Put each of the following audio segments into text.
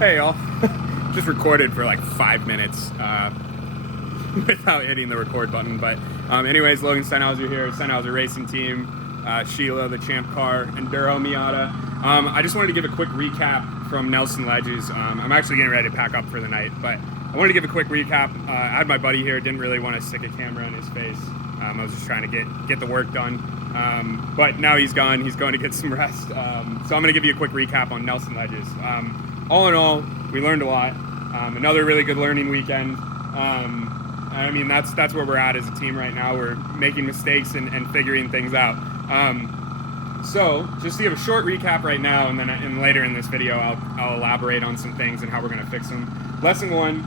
Hey y'all, just recorded for like 5 minutes without hitting the record button. But anyways, Logan Stenhauser here, Stenhauser Racing Team, Sheila, the Champ Car, Enduro Miata. I just wanted to give a quick recap from Nelson Ledges. I'm actually getting ready to pack up for the night, but I wanted to give a quick recap. I had my buddy here, didn't really want to stick a camera in his face. I was just trying to get the work done. But now he's gone, he's going to get some rest. So I'm going to give you a quick recap on Nelson Ledges. All in all, we learned a lot. Another really good learning weekend. I mean, that's where we're at as a team right now. We're making mistakes and figuring things out. So just to give a short recap right now, and then later in this video, I'll elaborate on some things and how we're going to fix them. Lesson one,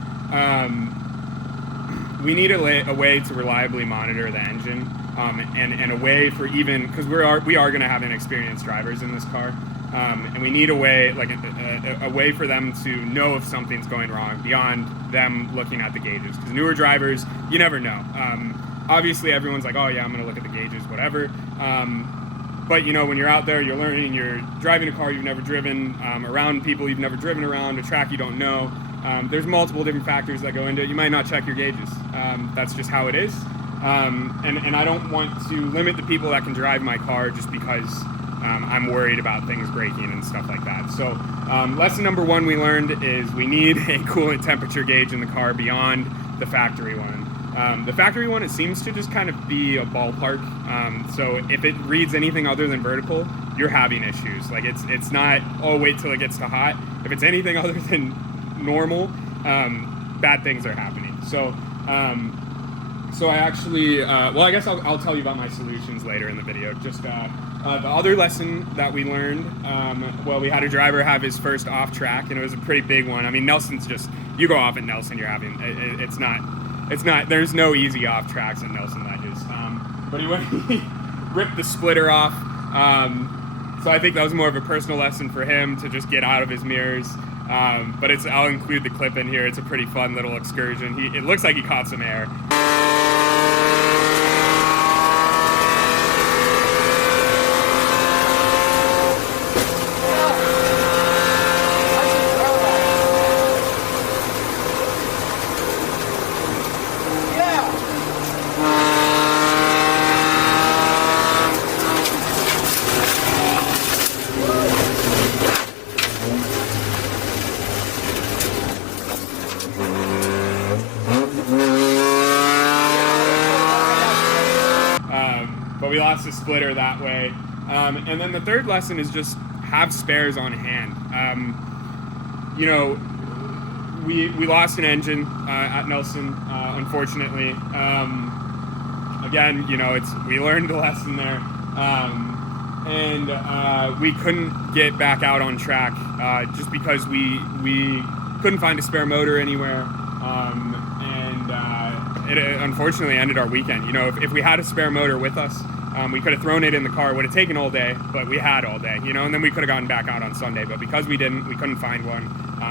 we need a way to reliably monitor the engine, and a way for even, because we are going to have inexperienced drivers in this car. And we need a way, like a way for them to know if something's going wrong beyond them looking at the gauges. Because newer drivers, you never know. Obviously, everyone's like, oh yeah, I'm going to look at the gauges, whatever. But you know, when you're out there, you're learning, you're driving a car you've never driven, around people you've never driven around, a track you don't know. There's multiple different factors that go into it. You might not check your gauges. That's just how it is. And I don't want to limit the people that can drive my car just because I'm worried about things breaking and stuff like that. So lesson number one we learned is we need a coolant temperature gauge in the car beyond the factory one. The factory one, it seems to just kind of be a ballpark. So if it reads anything other than vertical, you're having issues. Like it's not, oh, wait till it gets to hot. If it's anything other than normal, bad things are happening. So so I actually, well, I guess I'll tell you about my solutions later in the video. Just the other lesson that we learned, well, we had a driver have his first off track, and it was a pretty big one. I mean, Nelson's just, you go off at Nelson, you're having, it's not, there's no easy off tracks at Nelson Ledges. But he ripped the splitter off. So I think that was more of a personal lesson for him to just get out of his mirrors. But I'll include the clip in here. It's a pretty fun little excursion. It looks like he caught some air. But we lost the splitter that way. And then the third lesson is just have spares on hand. You know, we lost an engine at Nelson, unfortunately. Again, you know, we learned the lesson there. And we couldn't get back out on track just because we couldn't find a spare motor anywhere. It unfortunately ended our weekend. You know, if we had a spare motor with us, we could have thrown it in the car. It would have taken all day, but we had all day, you know, and then we could have gotten back out on Sunday. But because we didn't, we couldn't find one.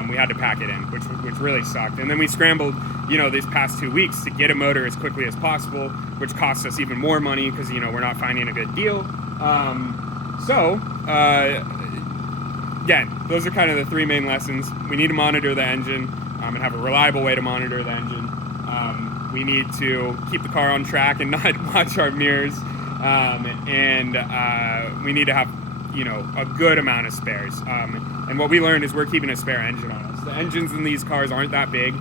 We had to pack it in, which really sucked. And then we scrambled, you know, these past 2 weeks to get a motor as quickly as possible, which costs us even more money because, you know, we're not finding a good deal. Again, those are kind of the three main lessons. We need to monitor the engine and have a reliable way to monitor the engine. We need to keep the car on track and not watch our mirrors. We need to have, you know, a good amount of spares. And what we learned is we're keeping a spare engine on us. The engines in these cars aren't that big.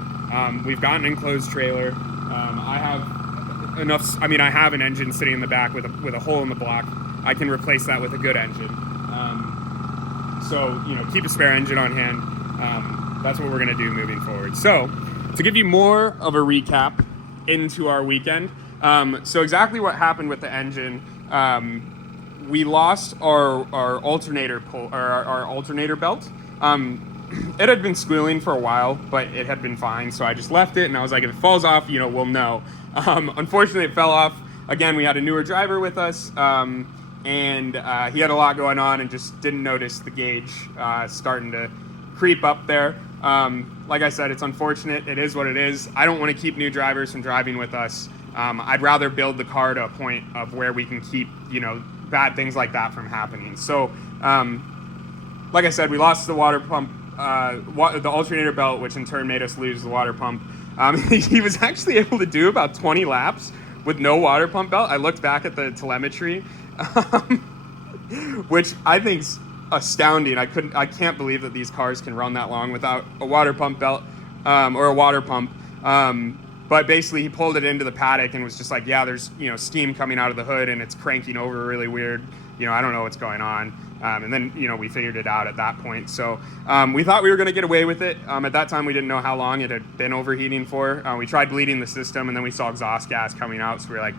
We've got an enclosed trailer. I have enough, I mean, I have an engine sitting in the back with a hole in the block. I can replace that with a good engine. So, you know, keep a spare engine on hand. That's what we're gonna do moving forward. So, to give you more of a recap into our weekend, so exactly what happened with the engine, we lost our alternator our alternator belt. It had been squealing for a while, but it had been fine, so I just left it, and I was like, if it falls off, you know, we'll know. Unfortunately, it fell off. Again, we had a newer driver with us, and he had a lot going on and just didn't notice the gauge starting to creep up there. Like I said, it's unfortunate. It is what it is. I don't want to keep new drivers from driving with us. I'd rather build the car to a point of where we can keep, you know, bad things like that from happening. So, like I said, we lost the water pump the alternator belt, which in turn made us lose the water pump. He was actually able to do about 20 laps with no water pump belt. I looked back at the telemetry, which I think's astounding. I can't believe that these cars can run that long without a water pump belt or a water pump. But basically, he pulled it into the paddock and was just like, yeah, there's steam coming out of the hood and it's cranking over really weird. I don't know what's going on. And then, we figured it out at that point. So we thought we were going to get away with it. At that time, we didn't know how long it had been overheating for. We tried bleeding the system, and then we saw exhaust gas coming out. So we were like,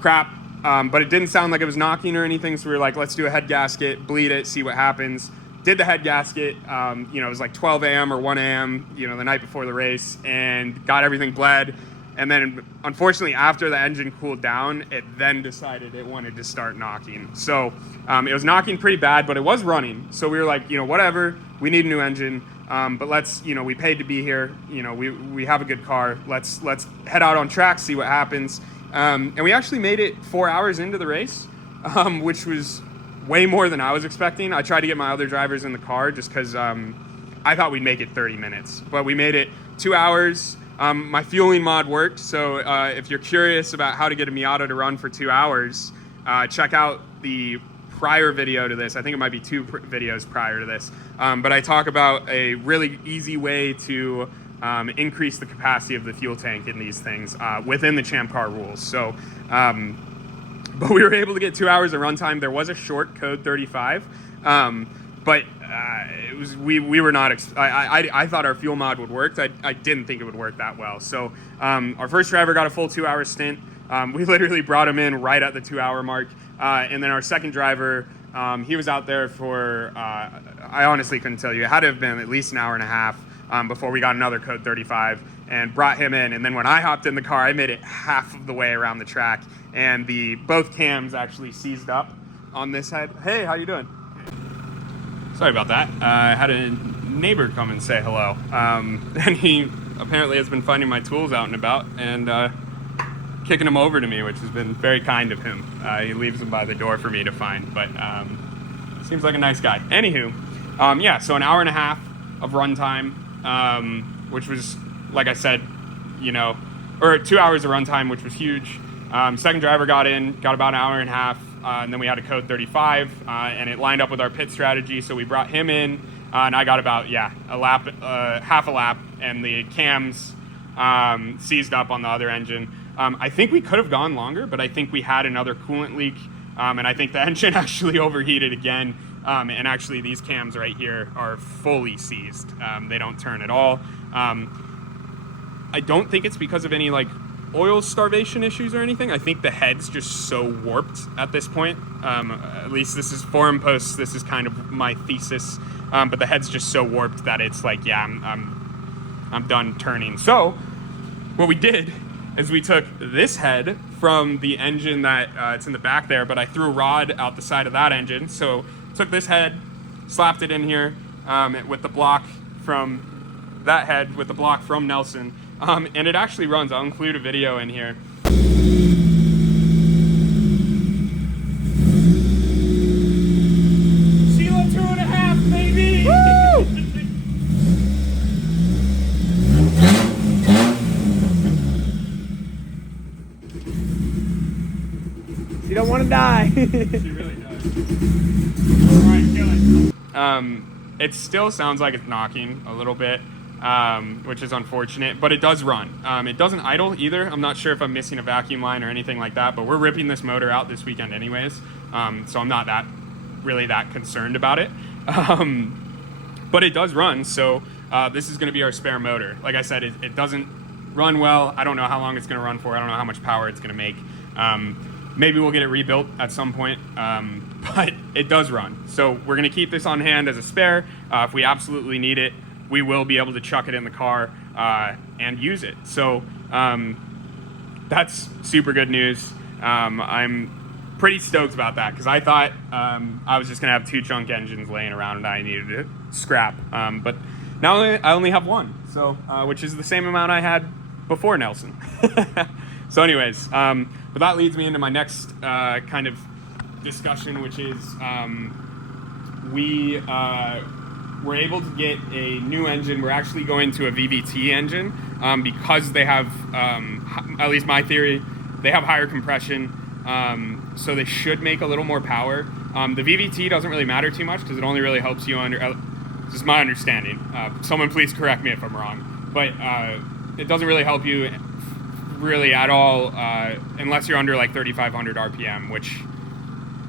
crap. But it didn't sound like it was knocking or anything. So we were like, let's do a head gasket, bleed it, see what happens. Did the head gasket. It was like 12 a.m. or 1 a.m., the night before the race, and got everything bled. And then, unfortunately, after the engine cooled down, it then decided it wanted to start knocking. So it was knocking pretty bad, but it was running. So we were like, whatever, we need a new engine. But let's, we paid to be here. We have a good car. Let's head out on track, see what happens. And we actually made it 4 hours into the race, which was way more than I was expecting. I tried to get my other drivers in the car just because I thought we'd make it 30 minutes. But we made it 2 hours. My fueling mod worked, so if you're curious about how to get a Miata to run for 2 hours, check out the prior video to this. I think it might be two videos prior to this. But I talk about a really easy way to increase the capacity of the fuel tank in these things within the ChampCar rules. So, but we were able to get 2 hours of runtime. There was a short code 35, but it was we were not. I thought our fuel mod would work. I didn't think it would work that well. So our first driver got a full 2 hour stint. We literally brought him in right at the 2 hour mark, and then our second driver, he was out there for I honestly couldn't tell you. It had to have been at least an hour and a half before we got another code 35 and brought him in. And then when I hopped in the car, I made it half of the way around the track, and both cams actually seized up on this head. Hey, how you doing? Sorry about that. I had a neighbor come and say hello. And he apparently has been finding my tools out and about and kicking them over to me, which has been very kind of him. He leaves them by the door for me to find, but seems like a nice guy. Anywho, yeah, so an hour and a half of runtime, which was, like I said, or 2 hours of runtime, which was huge. Second driver got about an hour and a half. And then we had a code 35, and it lined up with our pit strategy. So we brought him in, and I got about, half a lap, and the cams seized up on the other engine. I think we could have gone longer, but I think we had another coolant leak, and I think the engine actually overheated again. And actually, these cams right here are fully seized. They don't turn at all. I don't think it's because of any oil starvation issues or anything. I think the head's just so warped at this point. At least this is forum posts. This is kind of my thesis. But the head's just so warped that it's like, yeah, I'm done turning. So what we did is we took this head from the engine that it's in the back there, but I threw a rod out the side of that engine. So took this head, slapped it in here with the block from that head with the block from Nelson. And it actually runs. I'll include a video in here. Sheila 2.5, baby! Woo! She don't want to die. She really does. All right, kill it. It still sounds like it's knocking a little bit. Which is unfortunate, but it does run. It doesn't idle either. I'm not sure if I'm missing a vacuum line or anything like that, but we're ripping this motor out this weekend anyways, so I'm not really that concerned about it. But it does run, so this is going to be our spare motor. Like I said, it doesn't run well. I don't know how long it's going to run for. I don't know how much power it's going to make. Maybe we'll get it rebuilt at some point, but it does run. So we're going to keep this on hand as a spare. If we absolutely need it, we will be able to chuck it in the car and use it. So that's super good news. I'm pretty stoked about that because I thought I was just going to have two junk engines laying around and I needed to scrap. But now I only have one, so which is the same amount I had before Nelson. So anyways, but that leads me into my next kind of discussion, which is we we're able to get a new engine. We're actually going to a VVT engine because they have, at least my theory, they have higher compression, so they should make a little more power. The VVT doesn't really matter too much because it only really helps you under, this is my understanding. Someone please correct me if I'm wrong, but it doesn't really help you really at all unless you're under like 3,500 RPM, which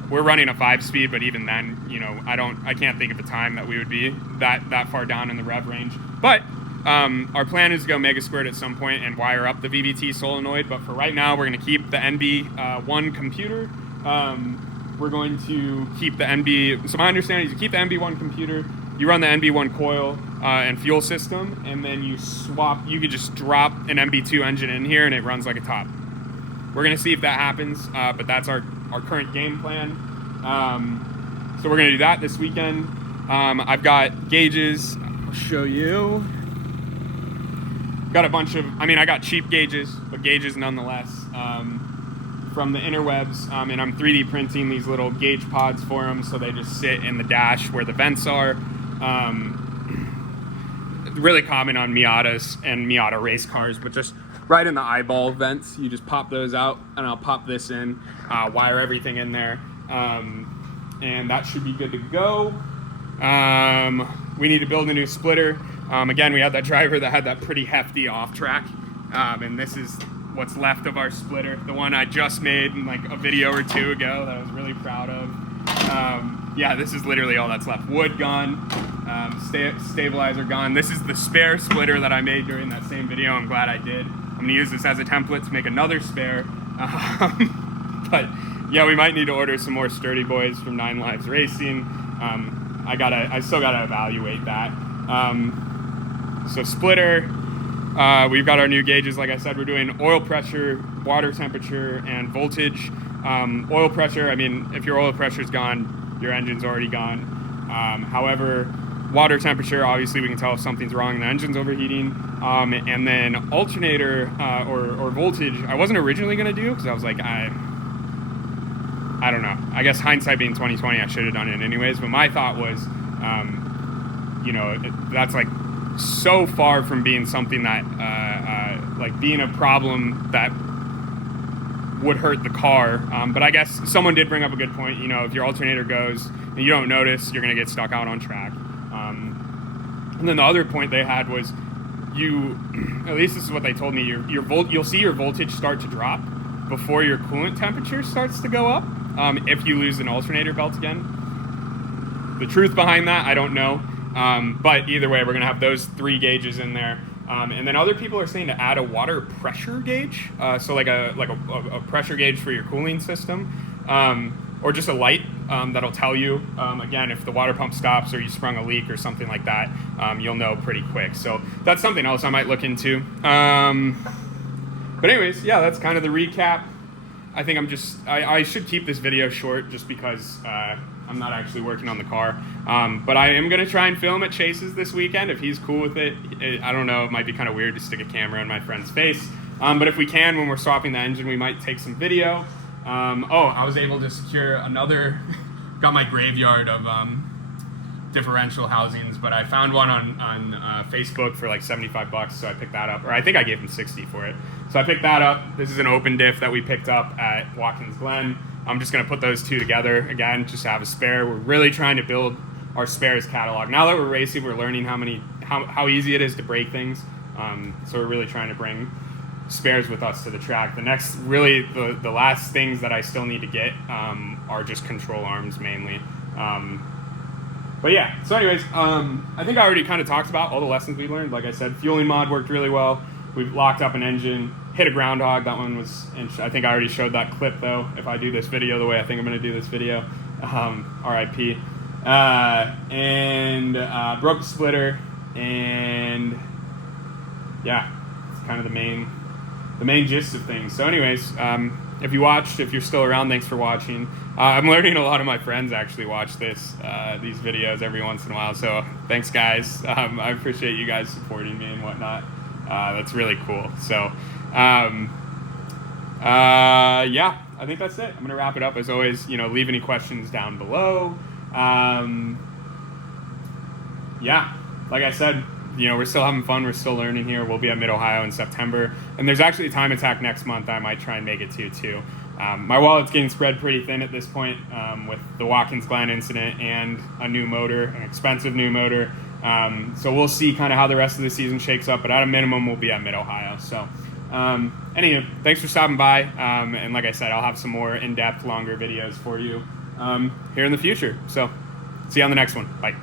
we're running a 5-speed, but even then, you know, I can't think of a time that we would be that far down in the rev range. But our plan is to go mega squared at some point and wire up the VVT solenoid. But for right now, we're going to keep the NB1 computer. We're going to keep the NB. So my understanding is you keep the NB1 computer, you run the NB1 coil and fuel system, and then you swap. You could just drop an NB2 engine in here, and it runs like a top. We're going to see if that happens, but that's our current game plan. So we're going to do that this weekend. I've got gauges. I'll show you. Got a bunch of, I got cheap gauges, but gauges nonetheless, from the interwebs, and I'm 3D printing these little gauge pods for them, so they just sit in the dash where the vents are. Really common on Miatas and Miata race cars, but just right in the eyeball vents, you just pop those out, and I'll pop this in, wire everything in there, and that should be good to go. We need to build a new splitter. Again, we had that driver that had that pretty hefty off track, and this is what's left of our splitter, the one I just made in like a video or two ago that I was really proud of. Yeah, this is literally all that's left. Wood gone, stabilizer gone. This is the spare splitter that I made during that same video. I'm glad I did. I'm gonna use this as a template to make another spare. But yeah, we might need to order some more sturdy boys from 9 Lives Racing. I still gotta evaluate that. So splitter, we've got our new gauges. Like I said, we're doing oil pressure, water temperature, and voltage. Oil pressure, if your oil pressure's gone, your engine's already gone. However, water temperature, obviously we can tell if something's wrong, the engine's overheating. And then alternator or voltage, I wasn't originally gonna do because I was like, I don't know. I guess hindsight being 2020, I should have done it anyways. But my thought was, that's like so far from being something that, like being a problem that would hurt the car. But I guess someone did bring up a good point. You know, if your alternator goes and you don't notice, you're gonna get stuck out on track. And then the other point they had was, at least this is what they told me, you'll see your voltage start to drop before your coolant temperature starts to go up, if you lose an alternator belt again. The truth behind that, I don't know. But either way, we're gonna have those 3 gauges in there. And then other people are saying to add a water pressure gauge, so like a pressure gauge for your cooling system, or just a light that'll tell you, again, if the water pump stops or you sprung a leak or something like that, you'll know pretty quick. So that's something else I might look into. But anyways, yeah, that's kind of the recap. I think I should keep this video short just because I'm not actually working on the car. But I am gonna try and film at Chase's this weekend if he's cool with it. I don't know, it might be kind of weird to stick a camera in my friend's face. But if we can, when we're swapping the engine, we might take some video. I was able to secure another, got my graveyard of differential housings, but I found one on Facebook for like $75, so I picked that up. Or I think I gave him 60 for it. So I picked that up. This is an open diff that we picked up at Watkins Glen. I'm just gonna put those two together again, just to have a spare. We're really trying to build our spares catalog. Now that we're racing, we're learning how easy it is to break things. So we're really trying to bring spares with us to the track. The next, really, the last things that I still need to get are just control arms mainly. But yeah, so anyways, I think I already kind of talked about all the lessons we learned. Like I said, fueling mod worked really well. We've locked up an engine, hit a groundhog. That one was, I think I already showed that clip though. If I do this video the way I think I'm gonna do this video, RIP. Broke the splitter, and yeah, it's kind of the main gist of things. So anyways, if you watched, if you're still around, thanks for watching. I'm learning a lot of my friends actually watch these videos every once in a while, so thanks guys. I appreciate you guys supporting me and whatnot. That's really cool. So yeah, I think that's it. I'm gonna wrap it up. As always, leave any questions down below. yeah, like I said, we're still having fun. We're still learning here. We'll be at Mid-Ohio in September. And there's actually a time attack next month I might try and make it to, too. My wallet's getting spread pretty thin at this point with the Watkins Glen incident and a new motor, an expensive new motor. So we'll see kind of how the rest of the season shakes up. But at a minimum, we'll be at Mid-Ohio. So anyway, thanks for stopping by. And like I said, I'll have some more in-depth, longer videos for you here in the future. So see you on the next one. Bye.